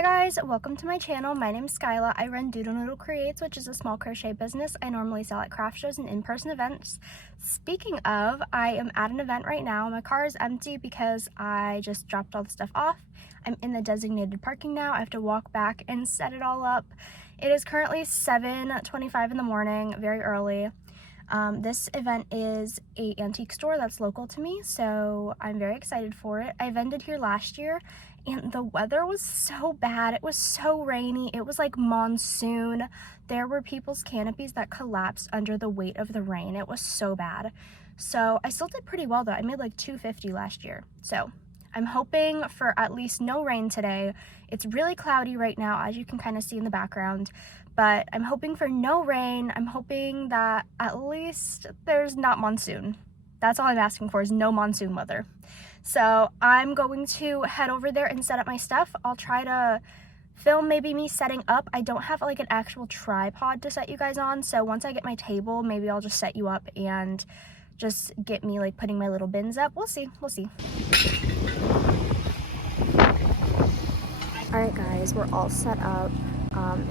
Hi guys, welcome to my channel. My name is Skyla. I run Doodle Noodle Creates, which is a small crochet business I normally sell at craft shows and in-person events. Speaking of, I am at an event right now. My car is empty because I just dropped all the stuff off. I'm in the designated parking now. I have to walk back and set it all up. It is currently 7:25 in the morning, very early. This event is an antique store that's local to me, so I'm very excited for it. I vended here last year and the weather was so bad. It was so rainy. It was like monsoon. There were people's canopies that collapsed under the weight of the rain. It was so bad. So I still did pretty well though. I made like $250 last year. So I'm hoping for at least no rain today. It's really cloudy right now, as you can kind of see in the background, but I'm hoping for no rain. I'm hoping that at least there's not monsoon. That's all I'm asking for, is no monsoon weather. So I'm going to head over there and set up my stuff. I'll try to film maybe me setting up. I don't have like an actual tripod to set you guys on, so once I get my table, maybe I'll just set you up and just get me like putting my little bins up. We'll see. Alright guys, we're all set up.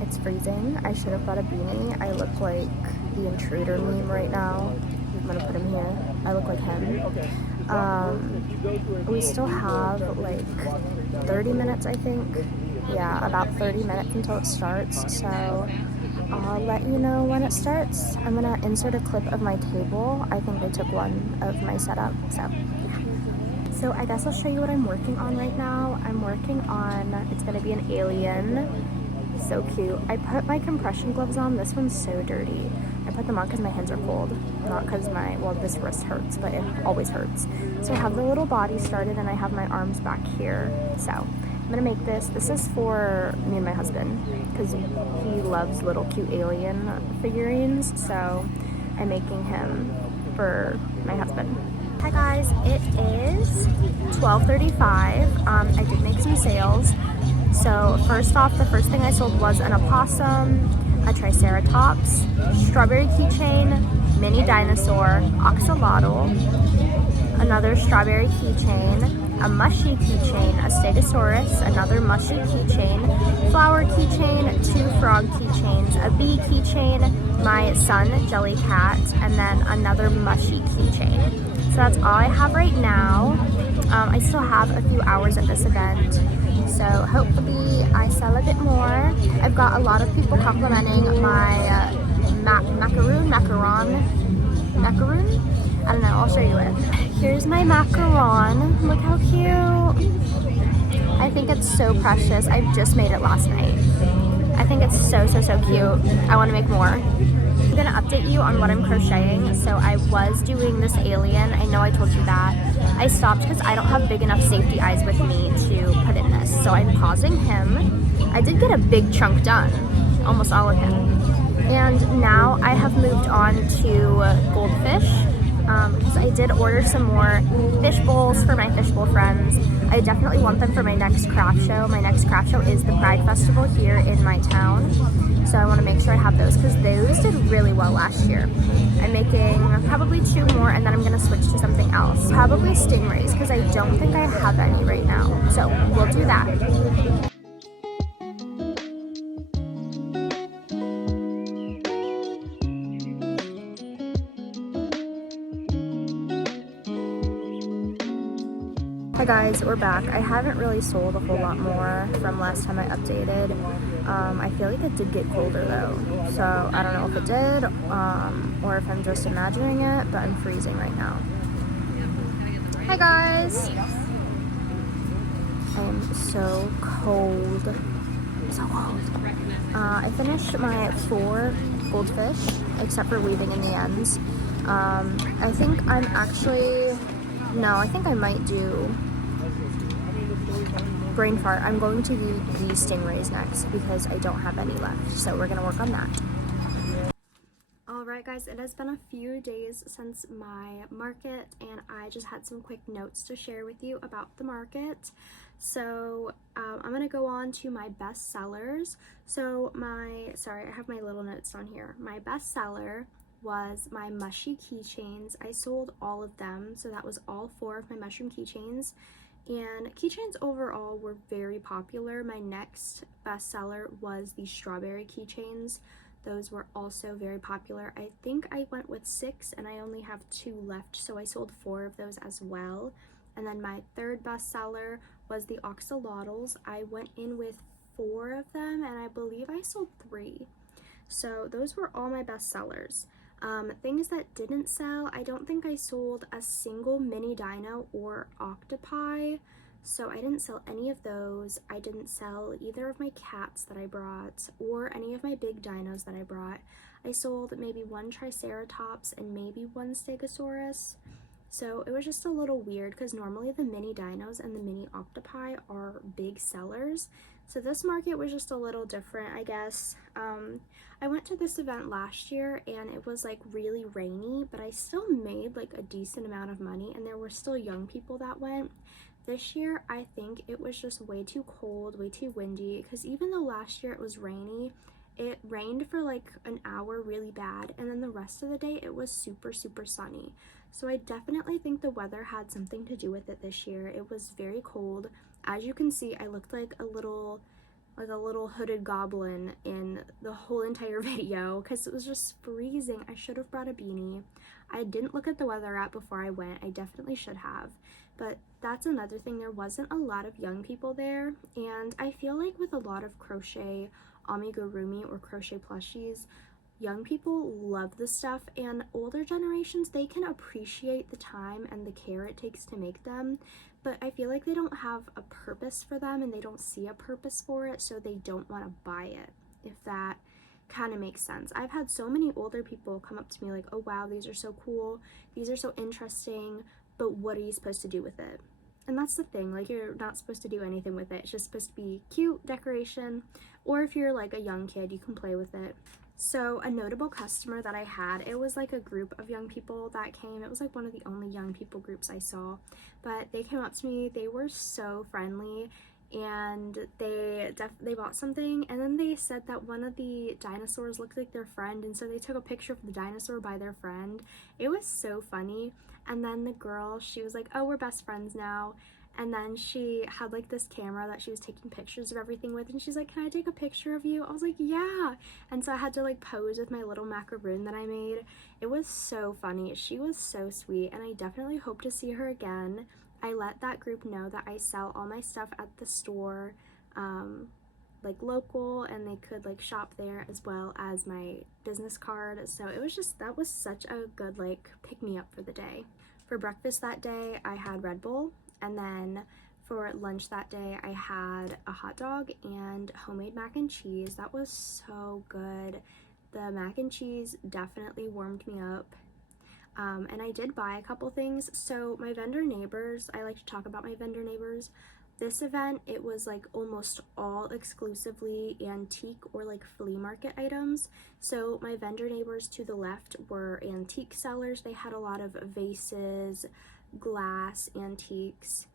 It's freezing. I should have brought a beanie. I look like the intruder meme right now. I'm gonna put him here. I look like him. We still have like 30 minutes, I think. Yeah, about 30 minutes until it starts, so I'll let you know when it starts. I'm gonna insert a clip of my table. I think I took one of my setup, so yeah. So I guess I'll show you what I'm working on right now. I'm working on, it's gonna be an alien. So cute. I put my compression gloves on. This one's so dirty. I put them on because my hands are cold, not because this wrist hurts, but it always hurts. So I have the little body started and I have my arms back here. So I'm gonna make this. This is for me and my husband because he loves little cute alien figurines. So I'm making him for my husband. Hi guys, it is 12:35. I did make some sales. So first off, the first thing I sold was an opossum, a triceratops, strawberry keychain, mini dinosaur, axolotl, another strawberry keychain, a mushy keychain, a stegosaurus, another mushy keychain, flower keychain, 2 frog keychains, a bee keychain, my son, Jellycat, and then another mushy keychain. So that's all I have right now. I still have a few hours at this event, so hopefully I sell a bit more. I've got a lot of people complimenting my macaroon? I don't know, I'll show you it. Here's my macaron. Look how cute. I think it's so precious. I just made it last night. I think it's so cute. I want to make more. I'm gonna update you on what I'm crocheting. So I was doing this alien. I know I told you that. I stopped because I don't have big enough safety eyes with me to put in this. So I'm pausing him. I did get a big chunk done, almost all of him. And now I have moved on to goldfish because I did order some more fish bowls for my fishbowl friends. I definitely want them for my next craft show. My next craft show is the Pride Festival here in my town. So I want to make sure I have those because those did really well last year. I'm making probably 2 more and then I'm going to switch to something else. Probably stingrays because I don't think I have any right now. So we'll do that. Hi guys, we're back. I haven't really sold a whole lot more from last time I updated. I feel like it did get colder though, so I don't know if it did or if I'm just imagining it, but I'm freezing right now. Hi guys! I am so cold. So cold. I finished my 4 goldfish, except for weaving in the ends. I think I'm actually... No, I think I might do brain fart. I'm going to do these stingrays next because I don't have any left. So we're going to work on that. Alright guys, it has been a few days since my market and I just had some quick notes to share with you about the market. So I'm going to go on to my best sellers. So I have my little notes on here. My best seller was my mushy keychains. I sold all of them, so that was all 4 of my mushroom keychains, And keychains overall were very popular. My next bestseller was the strawberry keychains. Those were also very popular. I think I went with 6 and I only have 2 left, so I sold 4 of those as well. And then my third bestseller was the axolotls. I went in with 4 of them and I believe I sold 3. So those were all my bestsellers. Things that didn't sell, I don't think I sold a single mini dino or octopi, so I didn't sell any of those. I didn't sell either of my cats that I brought or any of my big dinos that I brought. I sold maybe 1 triceratops and maybe 1 stegosaurus. So it was just a little weird because normally the mini dinos and the mini octopi are big sellers. So this market was just a little different, I guess. I went to this event last year and it was like really rainy, but I still made like a decent amount of money and there were still young people that went. This year, I think it was just way too cold, way too windy, because even though last year it was rainy, it rained for like an hour really bad, and then the rest of the day it was super, super sunny. So I definitely think the weather had something to do with it this year. It was very cold. As you can see, I looked like a little hooded goblin in the whole entire video because it was just freezing. I should have brought a beanie. I didn't look at the weather app before I went. I definitely should have. But that's another thing. There wasn't a lot of young people there. And I feel like with a lot of crochet amigurumi or crochet plushies, young people love the stuff, and older generations, they can appreciate the time and the care it takes to make them, but I feel like they don't have a purpose for them and they don't see a purpose for it, so they don't want to buy it, if that kind of makes sense. I've had so many older people come up to me like, oh wow, these are so cool, these are so interesting, but what are you supposed to do with it? And that's the thing, like, you're not supposed to do anything with it. It's just supposed to be cute decoration, or if you're like a young kid, you can play with it. So a notable customer that I had, it was like a group of young people that came. It was like one of the only young people groups I saw, but they came up to me. They were so friendly, and they bought something, and then they said that one of the dinosaurs looked like their friend, and so they took a picture of the dinosaur by their friend. It was so funny. And then the girl, she was like, oh, we're best friends now. And then she had like this camera that she was taking pictures of everything with, and she's like, can I take a picture of you? I was like, yeah. And so I had to like pose with my little macaroon that I made. It was so funny. She was so sweet, and I definitely hope to see her again. I let that group know that I sell all my stuff at the store, like local, and they could like shop there as well as my business card. So it was just, that was such a good like pick me up for the day. For breakfast that day, I had Red Bull. And then for lunch that day, I had a hot dog and homemade mac and cheese. That was so good. The mac and cheese definitely warmed me up. And I did buy a couple things. So my vendor neighbors, I like to talk about my vendor neighbors. This event, it was like almost all exclusively antique or like flea market items. So my vendor neighbors to the left were antique sellers. They had a lot of vases, glass antiques,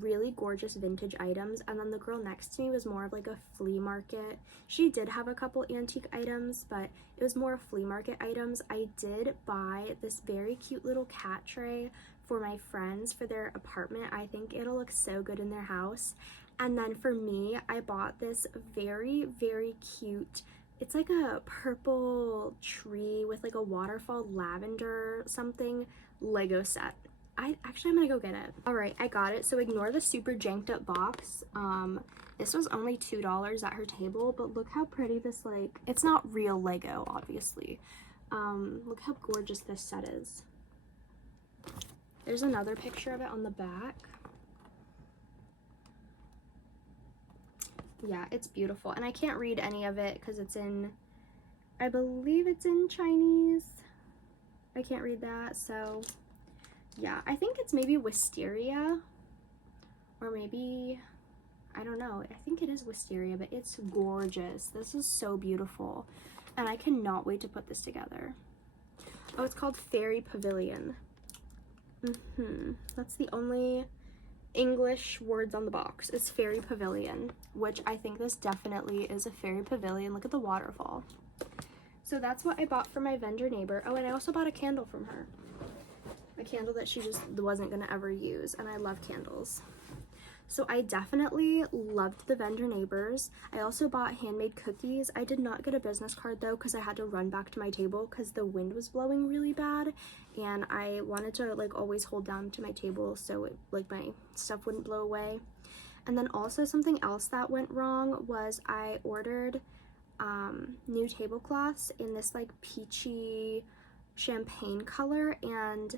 really gorgeous vintage items. And then the girl next to me was more of like a flea market. She did have a couple antique items, but it was more flea market items. I did buy this very cute little cat tray for my friends for their apartment. I think it'll look so good in their house. And then for me, I bought this very, very cute, it's like a purple tree with like a waterfall lavender something Lego set. I'm gonna go get it. All right, I got it. So ignore the super janked up box. This was only $2 at her table, but look how pretty this, like, it's not real Lego, obviously. Look how gorgeous this set is. There's another picture of it on the back. Yeah, it's beautiful. And I can't read any of it because it's in, I believe it's in Chinese. I can't read that, so yeah, I think it's maybe wisteria, or maybe, I don't know, I think it is wisteria, but it's gorgeous. This is so beautiful, and I cannot wait to put this together. Oh, it's called Fairy Pavilion. That's the only English words on the box. It's Fairy Pavilion, which I think this definitely is a fairy pavilion. Look at the waterfall. So that's what I bought for my vendor neighbor. Oh, and I also bought a candle from her. a candle that she just wasn't gonna ever use, and I love candles. So I definitely loved the vendor neighbors. I also bought handmade cookies. I did not get a business card though because I had to run back to my table because the wind was blowing really bad, and I wanted to like always hold down to my table so it, like my stuff wouldn't blow away. And then also something else that went wrong was I ordered new tablecloths in this like peachy champagne color, and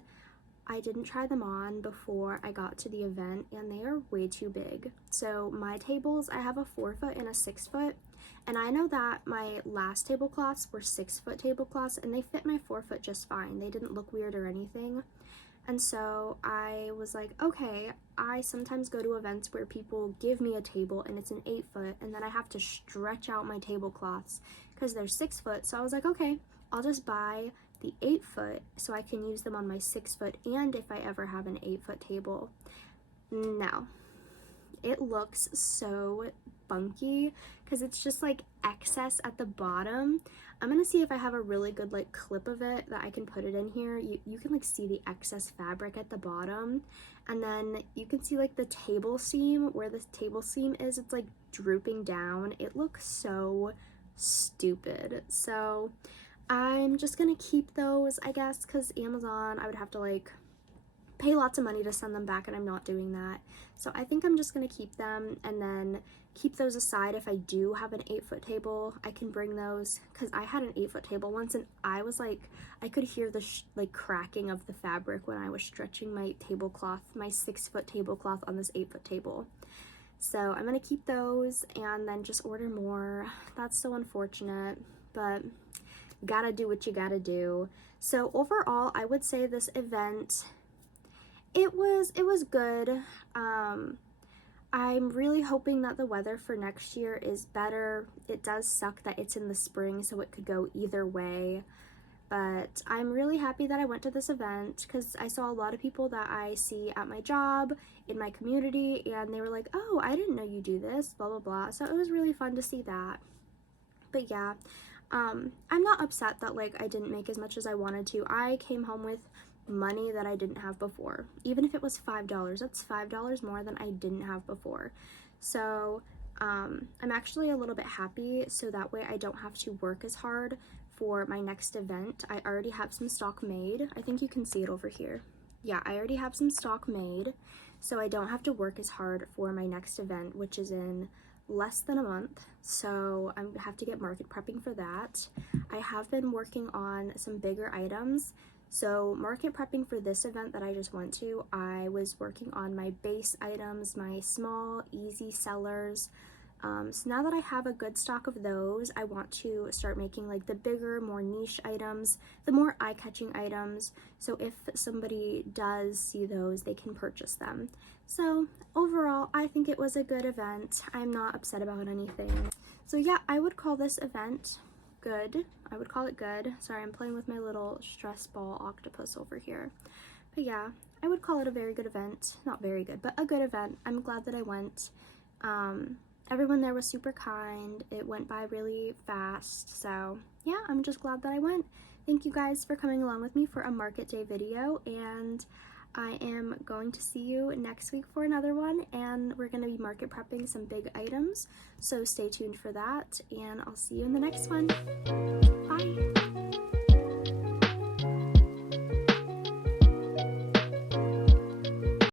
I didn't try them on before I got to the event, and they are way too big. So my tables, I have a 4-foot and a 6-foot, and I know that my last tablecloths were 6-foot tablecloths, and they fit my 4-foot just fine. They didn't look weird or anything. And so I was like, okay, I sometimes go to events where people give me a table and it's an 8-foot, and then I have to stretch out my tablecloths because they're 6-foot. So I was like, okay, I'll just buy the 8-foot so I can use them on my 6-foot, and if I ever have an 8-foot table. No, it looks so funky because it's just like excess at the bottom. I'm gonna see if I have a really good like clip of it that I can put it in here. You can like see the excess fabric at the bottom, and then you can see like the table seam, where the table seam is, it's like drooping down. It looks so stupid. So I'm just gonna keep those, I guess, because Amazon, I would have to like pay lots of money to send them back, and I'm not doing that. So I think I'm just gonna keep them and then keep those aside. If I do have an 8-foot table, I can bring those, because I had an 8-foot table once, and I was like, I could hear the like cracking of the fabric when I was stretching my tablecloth, my 6-foot tablecloth on this 8-foot table. So I'm gonna keep those and then just order more. That's so unfortunate, but gotta do what you gotta do. So overall, I would say this event, it was good. I'm really hoping that the weather for next year is better. It does suck that it's in the spring, so it could go either way, but I'm really happy that I went to this event because I saw a lot of people that I see at my job, in my community, and they were like, oh, I didn't know you do this, blah blah blah. So it was really fun to see that. But yeah, I'm not upset that like I didn't make as much as I wanted to. I came home with money that I didn't have before. Even if it was $5, that's $5 more than I didn't have before. So I'm actually a little bit happy, so that way I don't have to work as hard for my next event. I already have some stock made. I think you can see it over here. Yeah, I already have some stock made, so I don't have to work as hard for my next event, which is in less than a month. So I have to get market prepping for that. I have been working on some bigger items. So market prepping for this event that I just went to, I was working on my base items, my small, easy sellers. So now that I have a good stock of those, I want to start making like the bigger, more niche items, the more eye-catching items. So if somebody does see those, they can purchase them. So overall, I think it was a good event. I'm not upset about anything. So yeah, I would call this event good. I would call it good. Sorry, I'm playing with my little stress ball octopus over here. But yeah, I would call it a very good event. Not very good, but a good event. I'm glad that I went. Everyone there was super kind. It went by really fast. So yeah, I'm just glad that I went. Thank you guys for coming along with me for a market day video, and I am going to see you next week for another one, and we're going to be market prepping some big items. So stay tuned for that, and I'll see you in the next one. Bye!